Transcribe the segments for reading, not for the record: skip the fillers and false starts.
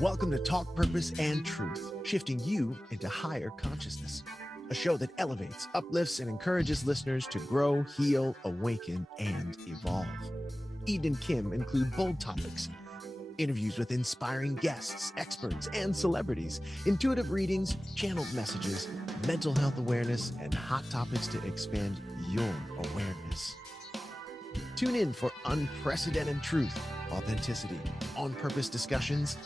Welcome to Talk Purpose and Truth, shifting you into higher consciousness. A show that elevates, uplifts, and encourages listeners to grow, heal, awaken, and evolve. Eden and Kim include bold topics, interviews with inspiring guests, experts, and celebrities, intuitive readings, channeled messages, mental health awareness, and hot topics to expand your awareness. Tune in for unprecedented truth, authenticity, on-purpose discussions,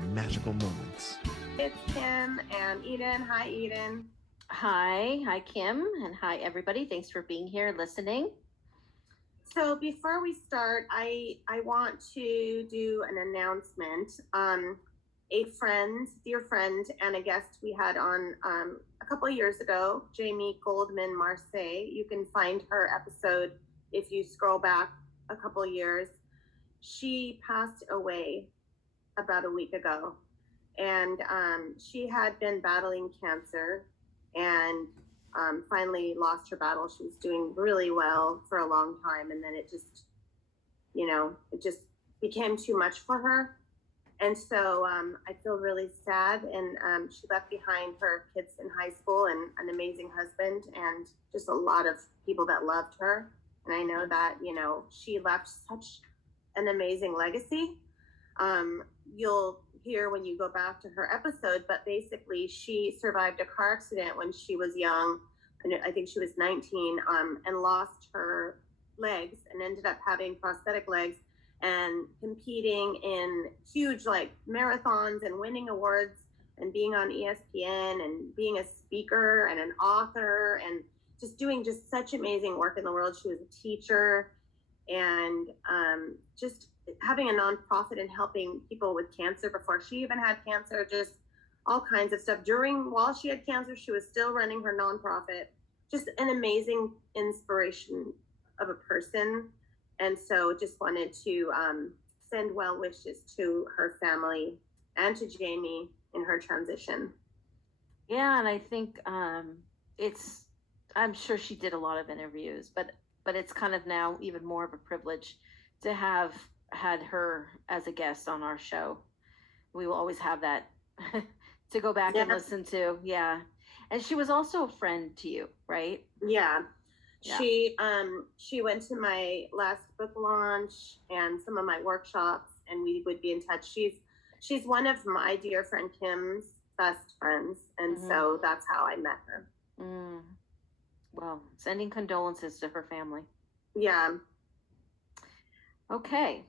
and magical moments. It's Kim and Eden. Hi, Eden. Hi, Kim, and hi, everybody. Thanks for being here, listening. So before we start, I want to do an announcement. A friend, dear friend, and a guest we had on a couple of years ago, Jamie Goldman Marseille. You can find her episode if you scroll back a couple of years. She passed away about a week ago, and she had been battling cancer and finally lost her battle. She was doing really well for a long time, and then it just became too much for her. And so I feel really sad, and she left behind her kids in high school and an amazing husband and just a lot of people that loved her. And I know that, she left such an amazing legacy. You'll hear when you go back to her episode, but basically she survived a car accident when she was young, and I think she was 19, and lost her legs and ended up having prosthetic legs and competing in huge marathons and winning awards and being on ESPN and being a speaker and an author and doing such amazing work in the world. She was a teacher and just having a nonprofit and helping people with cancer before she even had cancer, just all kinds of stuff. While she had cancer, she was still running her nonprofit. Just an amazing inspiration of a person. And so just wanted to send well wishes to her family and to Jamie in her transition. Yeah, and I think I'm sure she did a lot of interviews, but it's kind of now even more of a privilege to have had her as a guest on our show. We will always have that to go back and listen to. Yeah. And she was also a friend to you, right? Yeah. She went to my last book launch and some of my workshops, and we would be in touch. She's one of my dear friend Kim's best friends, and so that's how I met her. Well, sending condolences to her family. Yeah. Okay.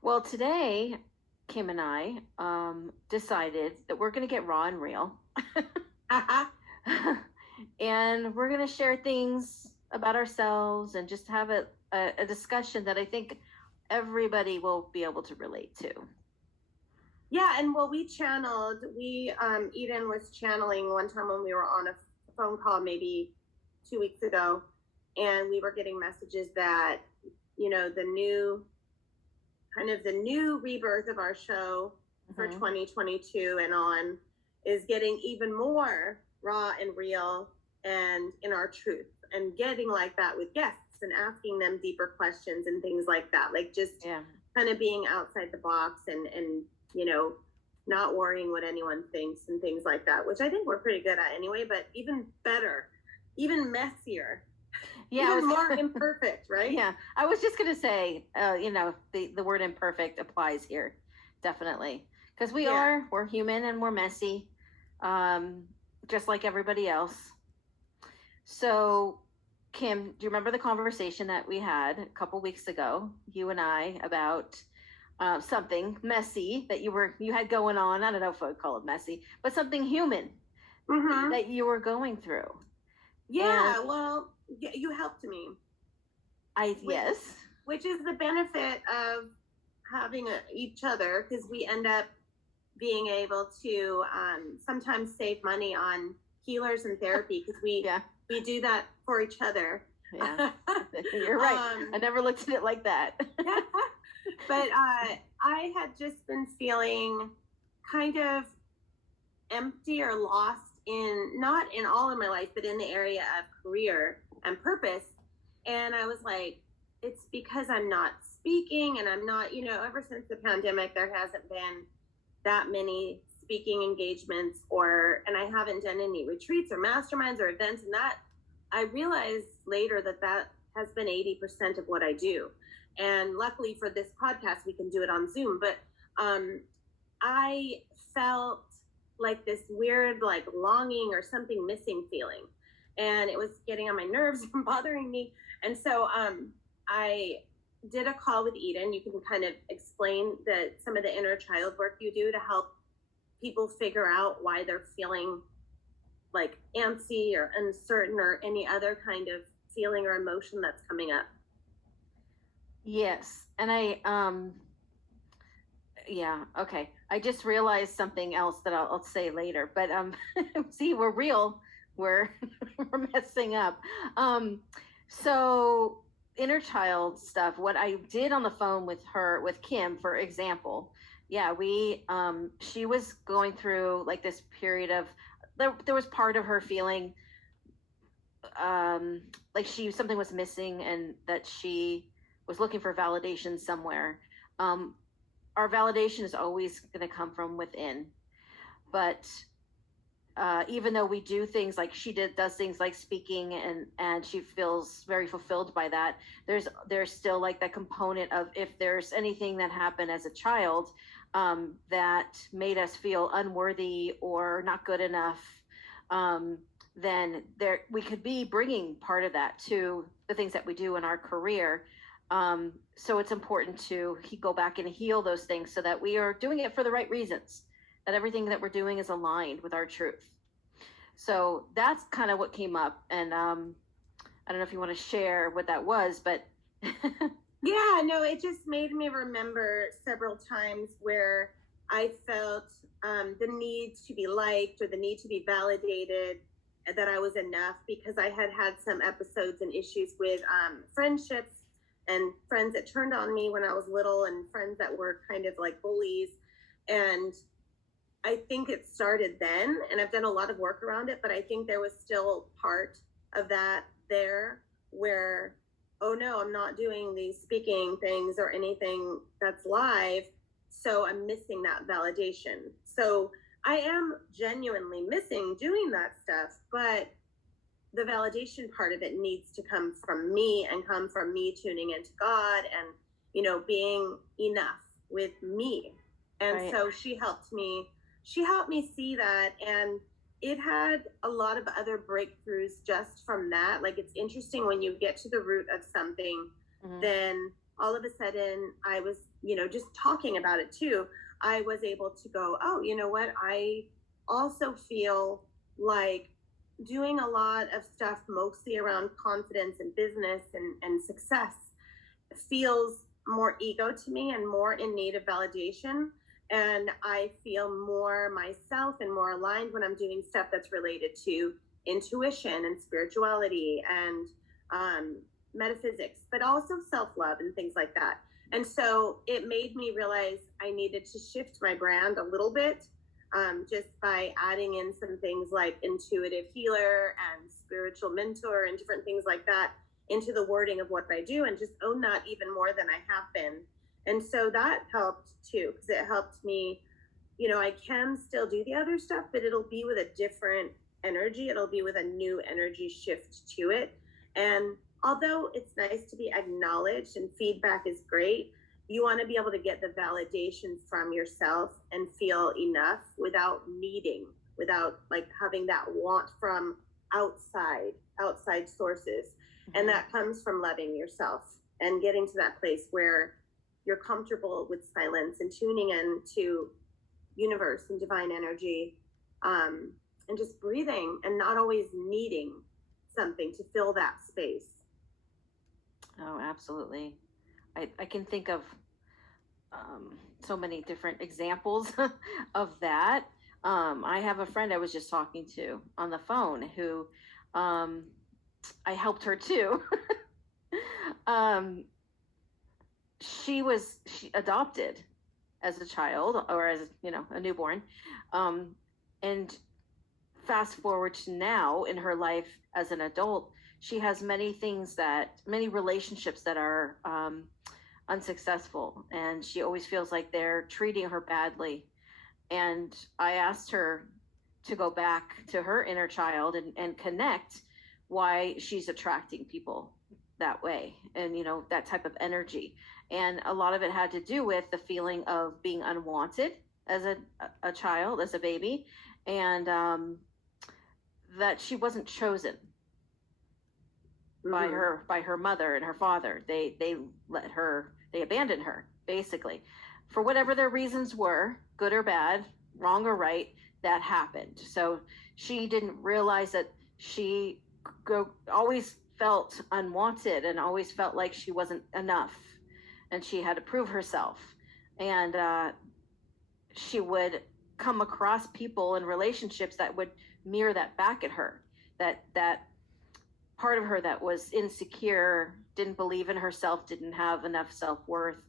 Well, today, Kim and I decided that we're going to get raw and real. And we're going to share things about ourselves and just have a discussion that I think everybody will be able to relate to. Yeah, and Eden was channeling one time when we were on a phone call maybe 2 weeks ago, and we were getting messages that, the new rebirth of our show for 2022 and on is getting even more raw and real and in our truth, and getting like that with guests and asking them deeper questions and things like that, kind of being outside the box and not worrying what anyone thinks and things like that, which I think we're pretty good at anyway, but even better, even messier. Yeah, even more imperfect, right? Yeah, I was just gonna say, the word imperfect applies here, definitely, because we're human and we're messy, just like everybody else. So, Kim, do you remember the conversation that we had a couple weeks ago, you and I, about something messy that you had going on? I don't know if I would call it messy, but something human that you were going through. Yeah, well, you helped me. Yes. Which is the benefit of having each other, because we end up being able to sometimes save money on healers and therapy, because we do that for each other. Yeah, you're right. I never looked at it like that. But I had just been feeling kind of empty or lost not in all of my life, but in the area of career and purpose. And I was like, it's because I'm not speaking, and I'm not, ever since the pandemic, there hasn't been that many speaking engagements and I haven't done any retreats or masterminds or events, and that I realized later that has been 80% of what I do. And luckily for this podcast, we can do it on Zoom. But I felt like this weird, like longing or something missing feeling. And it was getting on my nerves and bothering me. And so I did a call with Eden. You can kind of explain some of the inner child work you do to help people figure out why they're feeling like antsy or uncertain or any other kind of feeling or emotion that's coming up. Yes. And yeah, okay. I just realized something else that I'll say later, but see, we're real. We're we're messing up. So inner child stuff, what I did on the phone with Kim, for example, yeah, she was going through like this period of, there was part of her feeling like something was missing and that she was looking for validation somewhere. Our validation is always going to come from within, but even though we do things like does things like speaking, and she feels very fulfilled by that, there's still like that component of, if there's anything that happened as a child that made us feel unworthy or not good enough, then we could be bringing part of that to the things that we do in our career. So it's important to go back and heal those things so that we are doing it for the right reasons, that everything that we're doing is aligned with our truth. So that's kind of what came up. And I don't know if you want to share what that was, but yeah, no, it just made me remember several times where I felt the need to be liked or the need to be validated, that I was enough, because I had some episodes and issues with friendships and friends that turned on me when I was little, and friends that were kind of like bullies. And I think it started then, and I've done a lot of work around it, but I think there was still part of that there where, oh no, I'm not doing these speaking things or anything that's live, so I'm missing that validation. So I am genuinely missing doing that stuff, but the validation part of it needs to come from me, and come from me tuning into God and, being enough with me. And right. So she helped me see that. And it had a lot of other breakthroughs just from that. Like, it's interesting when you get to the root of something, mm-hmm. then all of a sudden I was, just talking about it too, I was able to go, oh, you know what? I also feel like doing a lot of stuff mostly around confidence and business and success feels more ego to me and more in need of validation. And I feel more myself and more aligned when I'm doing stuff that's related to intuition and spirituality and metaphysics, but also self-love and things like that. And so it made me realize I needed to shift my brand a little bit, just by adding in some things like intuitive healer and spiritual mentor and different things like that into the wording of what I do, and just own that even more than I have been. And so that helped too, because it helped me, I can still do the other stuff, but it'll be with a different energy. It'll be with a new energy shift to it. And although it's nice to be acknowledged and feedback is great, you want to be able to get the validation from yourself and feel enough without like having that want from outside sources. Mm-hmm. And that comes from loving yourself and getting to that place where you're comfortable with silence and tuning in to universe and divine energy, and just breathing and not always needing something to fill that space. Oh, absolutely. I can think of so many different examples of that. I have a friend I was just talking to on the phone who I helped her too. She adopted as a child, or as a newborn, and fast forward to now in her life as an adult, she has many relationships that are unsuccessful, and she always feels like they're treating her badly. And I asked her to go back to her inner child and connect why she's attracting people that way, and that type of energy. And a lot of it had to do with the feeling of being unwanted as a child, as a baby, and that she wasn't chosen by her mother and her father. They abandoned her, basically, for whatever their reasons were, good or bad, wrong or right. That happened. So she didn't realize that she always felt unwanted and always felt like she wasn't enough, and she had to prove herself. And she would come across people and relationships that would mirror that back at her. That part of her that was insecure, didn't believe in herself, didn't have enough self-worth,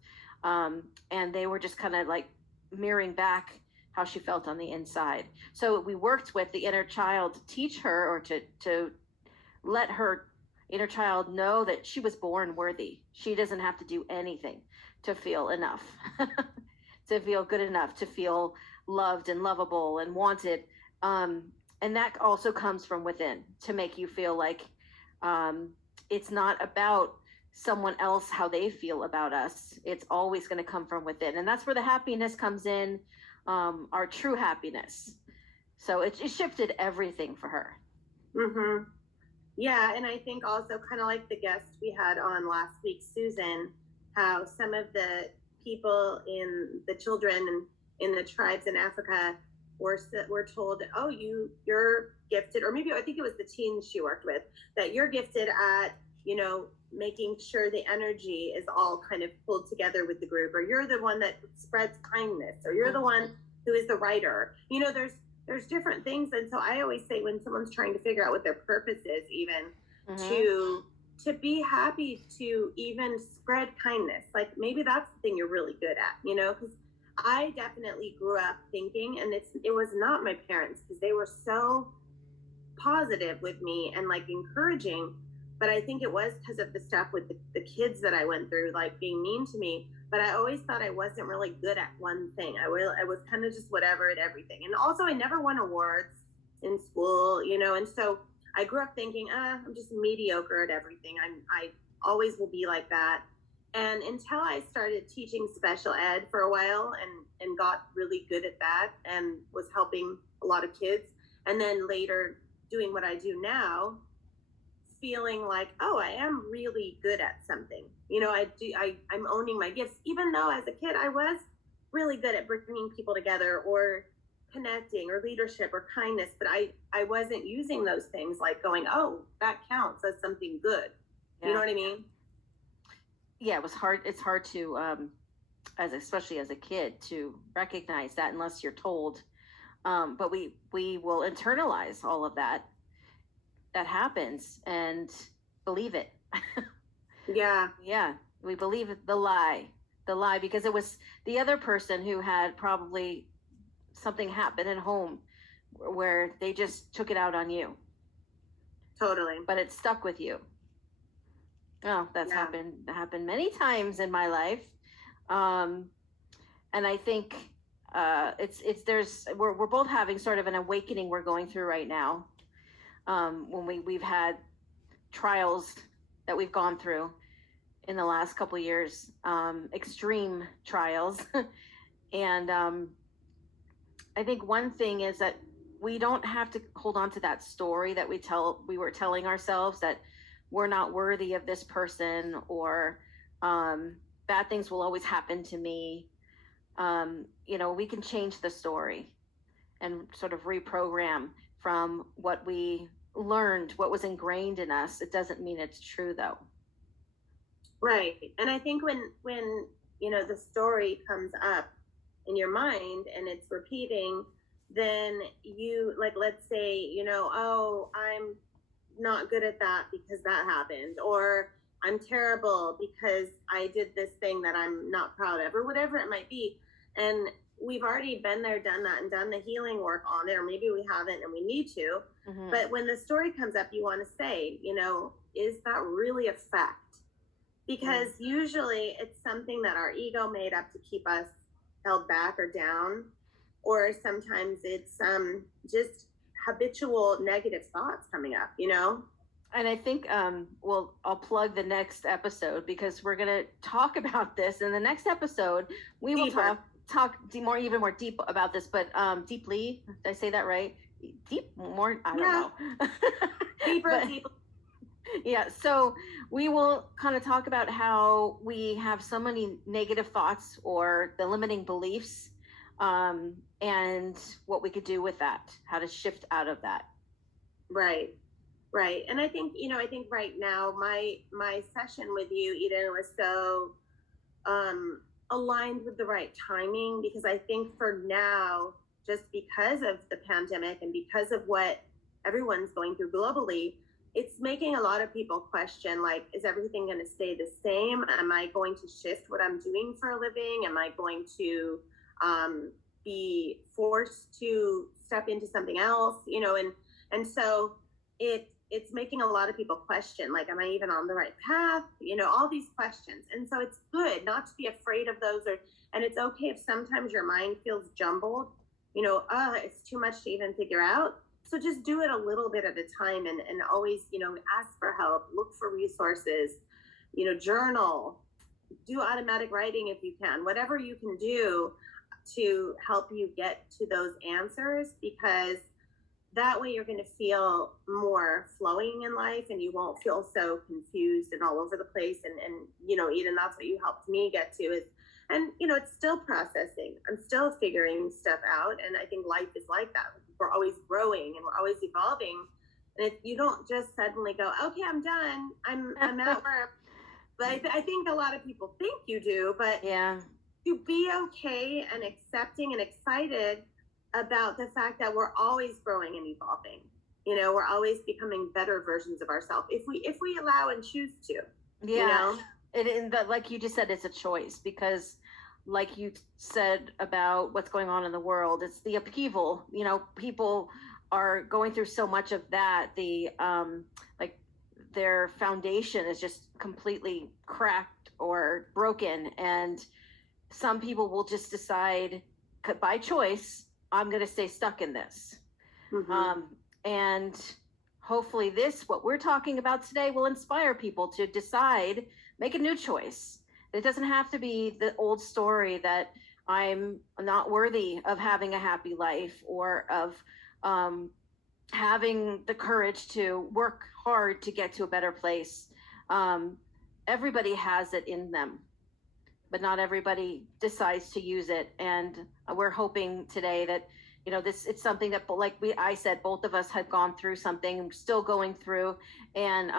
and they were just kind of like mirroring back how she felt on the inside. So we worked with the inner child to teach her, or to let her inner child know that she was born worthy. She doesn't have to do anything to feel enough, to feel good enough, to feel loved and lovable and wanted. And that also comes from within, to make you feel like it's not about someone else, how they feel about us. It's always going to come from within. And that's where the happiness comes in, our true happiness. So it shifted everything for her. Mm-hmm. Yeah, and I think also, kind of like the guest we had on last week, Susan, how some of the people in the children and in the tribes in Africa were told, oh, you're gifted, or maybe I think it was the teens she worked with, that you're gifted at, making sure the energy is all kind of pulled together with the group, or you're the one that spreads kindness, or you're the one who is the writer. There's different things. And so I always say, when someone's trying to figure out what their purpose is, even to be happy to even spread kindness, like maybe that's the thing you're really good at, because I definitely grew up thinking, and it was not my parents, because they were so positive with me and like encouraging, but I think it was because of the stuff with the kids that I went through, like being mean to me. But I always thought I wasn't really good at one thing. I was kind of just whatever at everything. And also I never won awards in school, and so I grew up thinking, I'm just mediocre at everything. I always will be like that. And until I started teaching special ed for a while and got really good at that and was helping a lot of kids, and then later doing what I do now, feeling like, oh, I am really good at something. I'm owning my gifts, even though as a kid I was really good at bringing people together, or connecting, or leadership, or kindness, but I wasn't using those things, like going, oh, that counts as something good. Yeah. You know what I mean? Yeah, it was hard. It's hard to, especially as a kid, to recognize that unless you're told. But we will internalize all of that happens and believe it. Yeah. Yeah. We believe the lie, because it was the other person who had probably something happen at home where they just took it out on you. Totally. But it stuck with you. Oh, that's happened many times in my life. And I think we're both having sort of an awakening we're going through right now. When we've had trials that we've gone through in the last couple of years, extreme trials. And I think one thing is that we don't have to hold on to that story that we were telling ourselves, that we're not worthy of this person, or bad things will always happen to me. We can change the story and sort of reprogram from what we learned, what was ingrained in us. It doesn't mean it's true, though. Right. And I think when the story comes up in your mind and it's repeating, then you, like, let's say, oh, I'm not good at that because that happened, or I'm terrible because I did this thing that I'm not proud of, or whatever it might be. And we've already been there, done that, and done the healing work on it, or maybe we haven't and we need to. Mm-hmm. But when the story comes up, you want to say, is that really a fact? Because usually it's something that our ego made up to keep us held back or down. or sometimes it's just habitual negative thoughts coming up, you know? And I think, well, I'll plug the next episode because we're going to talk about this in the next episode. We will Deeper. even more deep about this, but deeply, did I say that right? Deep more, I don't Yeah. know. Deeper, But- deeper. yeah, so we will kind of talk about how we have so many negative thoughts or the limiting beliefs, and what we could do with that, how to shift out of that. Right. Right. And I think, you know, I think right now my session with you, Eden, was so aligned with the right timing, because I think for now, just because of the pandemic and because of what everyone's going through globally, it's making a lot of people question, like, is everything going to stay the same? Am I going to shift what I'm doing for a living? Am I going to be forced to step into something else? You know, and so it's making a lot of people question, like, am I even on the right path? You know, all these questions. And so it's good not to be afraid of those, and it's okay if sometimes your mind feels jumbled, you know, it's too much to even figure out. So just do it a little bit at a time, and always, you know, ask for help, look for resources, you know, journal, do automatic writing if you can, whatever you can do to help you get to those answers, because that way you're going to feel more flowing in life, and you won't feel so confused and all over the place. And you know, Eden, that's what you helped me get to is, and you know, it's still processing. I'm still figuring stuff out. And I think life is like that. We're always growing and we're always evolving. And if you don't just suddenly go, okay, I'm done, I'm at where, but I think a lot of people think you do, but Yeah. to be okay and accepting and excited about the fact that we're always growing and evolving. You know, we're always becoming better versions of ourselves if we allow and choose to. Yeah. You know? But like you just said, it's a choice, because like you said about what's going on in the world, it's the upheaval. You know, people are going through so much of that. The like their foundation is just completely cracked or broken, and some people will just decide by choice, I'm going to stay stuck in this. Mm-hmm. And hopefully what we're talking about today will inspire people to decide, make a new choice. It doesn't have to be the old story that I'm not worthy of having a happy life, or of having the courage to work hard to get to a better place. Everybody has it in them, but not everybody decides to use it. And we're hoping today that, you know, it's something that, like I said, both of us had gone through something, still going through. And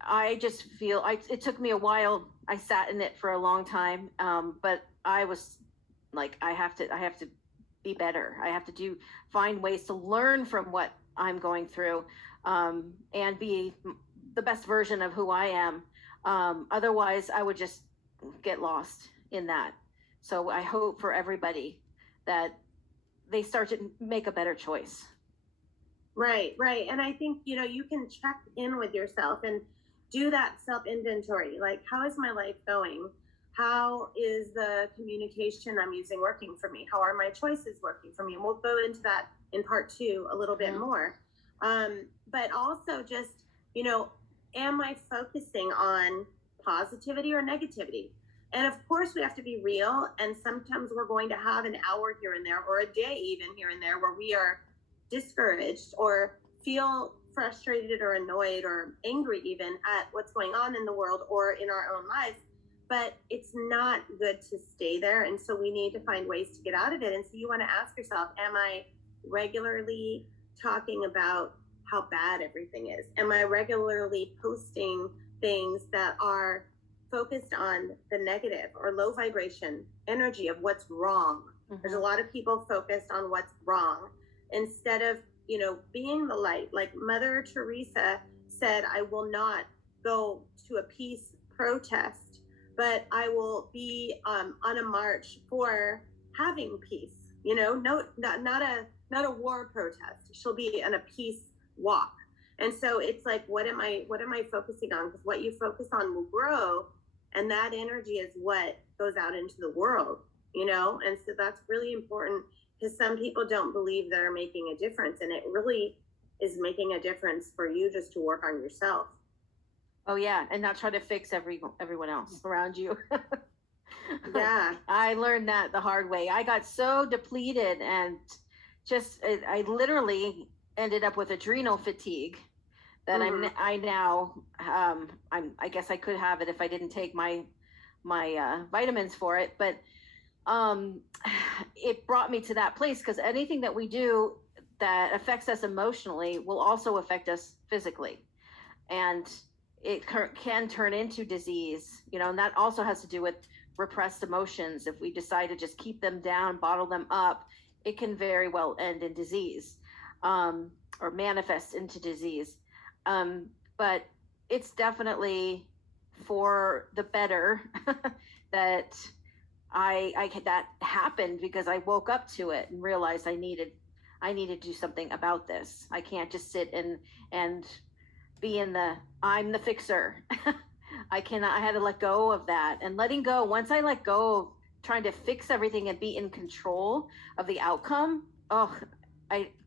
I just feel it took me a while. I sat in it for a long time. But I was like, I have to be better. I have to find ways to learn from what I'm going through, and be the best version of who I am. Otherwise I would just get lost in that. So I hope for everybody that they start to make a better choice. Right. And I think, you know, you can check in with yourself and do that self inventory. Like, how is my life going? How is the communication I'm using working for me? How are my choices working for me? And we'll go into that in part 2 a little bit more. But also just, you know, am I focusing on positivity or negativity? And of course, we have to be real. And sometimes we're going to have an hour here and there, or a day even here and there, where we are discouraged or feel frustrated or annoyed or angry even at what's going on in the world or in our own lives. But it's not good to stay there. And so we need to find ways to get out of it. And so you want to ask yourself, am I regularly talking about how bad everything is? Am I regularly posting things that are focused on the negative or low vibration energy of what's wrong? There's a lot of people focused on what's wrong instead of, you know, being the light. Like Mother Teresa said, I will not go to a peace protest, but I will be on a march for having peace. You know, not a war protest. She'll be on a peace walk. And so it's like, what am I focusing on? Because what you focus on will grow, and that energy is what goes out into the world. And so that's really important, because some people don't believe they're making a difference, and it really is making a difference for you just to work on yourself. Oh yeah, and not try to fix everyone else around you. Yeah. I learned that the hard way. I got so depleted, and I literally ended up with adrenal fatigue that I guess I could have it if I didn't take my vitamins for it, but it brought me to that place, because anything that we do that affects us emotionally will also affect us physically, and it can turn into disease, and that also has to do with repressed emotions. If we decide to just keep them down, bottle them up, it can very well end in disease, or manifest into disease. But it's definitely for the better that that happened, because I woke up to it and realized I needed to do something about this. I can't just sit and be I'm the fixer. I had to let go of that, and letting go. Once I let go of trying to fix everything and be in control of the outcome,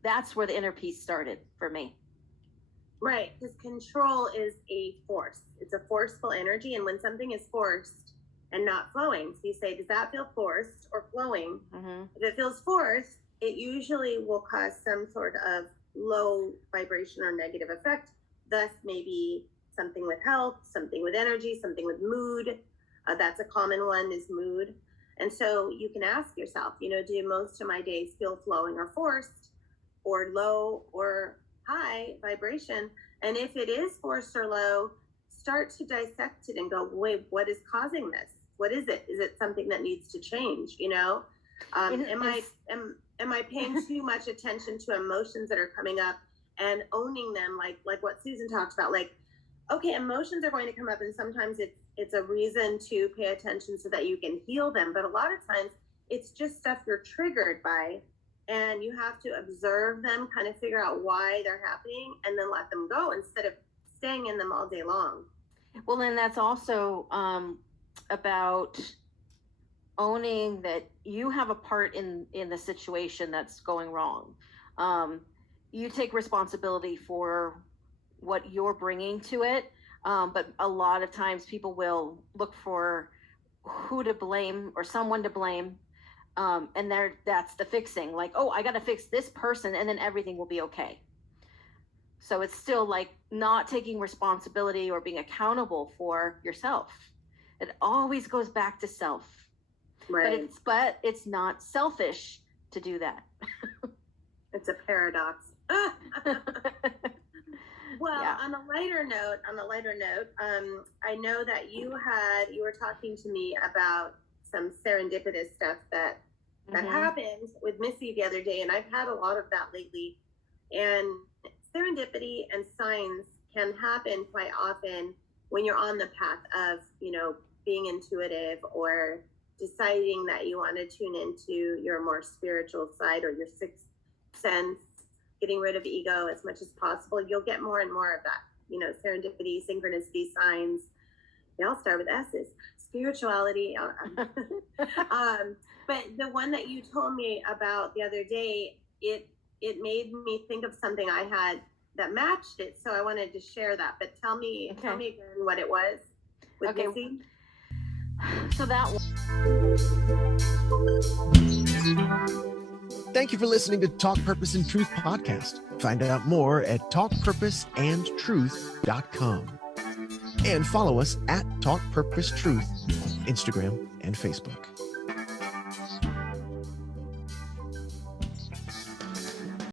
that's where the inner peace started for me. Right, because control is a force. It's a forceful energy, and when something is forced and not flowing, so you say, does that feel forced or flowing? Mm-hmm. If it feels forced, it usually will cause some sort of low vibration or negative effect. Thus, maybe something with health, something with energy, something with mood. That's a common one, is mood. And so you can ask yourself, do most of my days feel flowing or forced, or low or high vibration? And if it is forced or low, start to dissect it and go, wait, what is causing this? What is it? Is it something that needs to change? Am I paying too much attention to emotions that are coming up and owning them, like what Susan talked about? Like, okay, emotions are going to come up, and sometimes it's a reason to pay attention so that you can heal them. But a lot of times it's just stuff you're triggered by, and you have to observe them, kind of figure out why they're happening, and then let them go instead of staying in them all day long. Well, then that's also about owning that you have a part in the situation that's going wrong. You take responsibility for what you're bringing to it, but a lot of times people will look for who to blame or someone to blame, and that's the fixing. Like, oh, I got to fix this person, and then everything will be okay. So it's still like not taking responsibility or being accountable for yourself. It always goes back to self. Right. But it's not selfish to do that. It's a paradox. Well, yeah. On a lighter note, I know that you were talking to me about some serendipitous stuff that happened with Missy the other day, and I've had a lot of that lately. And serendipity and signs can happen quite often when you're on the path of, being intuitive, or deciding that you want to tune into your more spiritual side or your sixth sense, getting rid of ego as much as possible. You'll get more and more of that, serendipity, synchronicity, signs. They all start with S's. Spirituality. But the one that you told me about the other day, it made me think of something I had that matched it. So I wanted to share that. But tell me again what it was with Missy. So that Thank you for listening to Talk Purpose and Truth podcast. Find out more at talkpurposeandtruth.com. And follow us at Talk Purpose Truth on Instagram and Facebook.